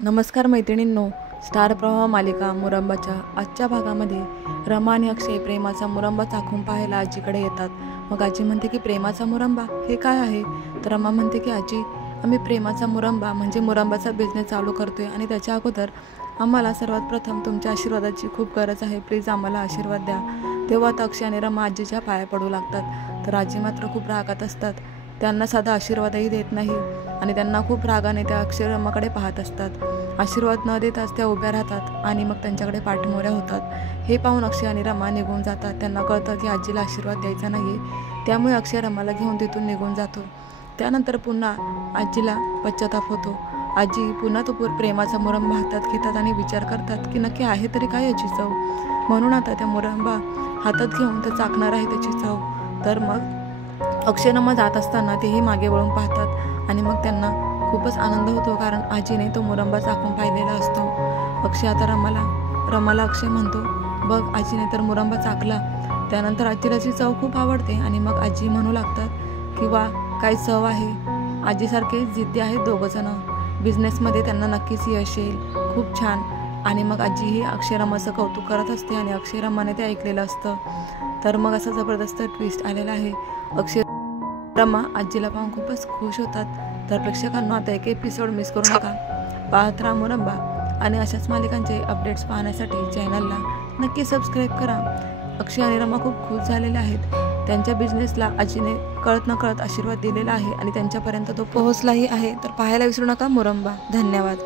नमस्कार मैत्रिणींनो, स्टार प्रवाह मालिका मुरंबाच्या आजच्या भागामध्ये रमा आणि अक्षय प्रेमाचा मुरंबा चाखून पाहायला आजीकडे येतात। मग आजी म्हणते की प्रेमाचा मुरंबा हे काय आहे? तर रमा म्हणते की आजी, आम्ही प्रेमाचा मुरंबा म्हणजे मुरंबाचा बिझनेस चालू करतोय आणि त्याच्या अगोदर आम्हाला सर्वात प्रथम तुमच्या आशीर्वादाची खूप गरज आहे। प्लीज आम्हाला आशीर्वाद द्या। तेव्हा अक्षय आणि रमा आजीच्या पाया पडू लागतात। तर आजी मात्र खूप रागात असतात, त्यांना साधा आशीर्वादही देत नाही आणि त्यांना खूप रागाने त्या अक्षय रमाकडे पाहत असतात। आशीर्वाद न देताच त्या उभ्या राहतात आणि मग त्यांच्याकडे पाठमोऱ्या होतात। हे पाहून अक्षय आणि रमा निघून जातात। त्यांना कळतं की आजीला आशीर्वाद द्यायचा नाही, त्यामुळे अक्षय रमाला घेऊन तिथून निघून जातो। त्यानंतर पुन्हा आजीला पश्चाताप होतो। आजी पुन्हा तो प्रेमाचा मुरंबा हातात घेतात आणि विचार करतात की नक्की आहे तरी काय याची चव, म्हणून आता त्या मुरंबा हातात घेऊन ते चाखणार आहे त्याची चव। तर मग अक्षय रमा जात असताना तेही मागे वळून पाहतात आणि मग त्यांना खूपच आनंद होतो, कारण आजीने तो मुरंबा चाखून पाहिलेला असतो। अक्षय आता रमाला अक्षय म्हणतो, बघ आजीने तर मुरंबा चाखला। त्यानंतर आजीला ती चव खूप आवडते आणि मग आजी म्हणू लागतात की वा काय चव आहे। आजीसारखे जिद्दी आहेत दोघंजण, बिझनेसमध्ये त्यांना नक्कीच यश येईल, खूप छान। आणि मग आजीही अक्षय रमाचं कौतुक करत असते आणि अक्षय रमाने ते ऐकलेलं असतं। तर मग असा जबरदस्त ट्विस्ट आलेला आहे। अक्षय रमा आजीला पाहून खूपच खुश होतात। तर प्रेक्षकांना आता एक एपिसोड मिस करू नका, पाहत राहा मुरंबा आणि अशाच मालिकांचे अपडेट्स पाहण्यासाठी चॅनलला नक्की सबस्क्राईब करा। अक्षय आणि रमा खूप खुश झालेले आहेत, त्यांच्या बिझनेसला आजीने कळत नकळत आशीर्वाद दिलेला आहे आणि त्यांच्यापर्यंत तो पोहोचलाही आहे। तर पाहायला विसरू नका मुरंबा। धन्यवाद।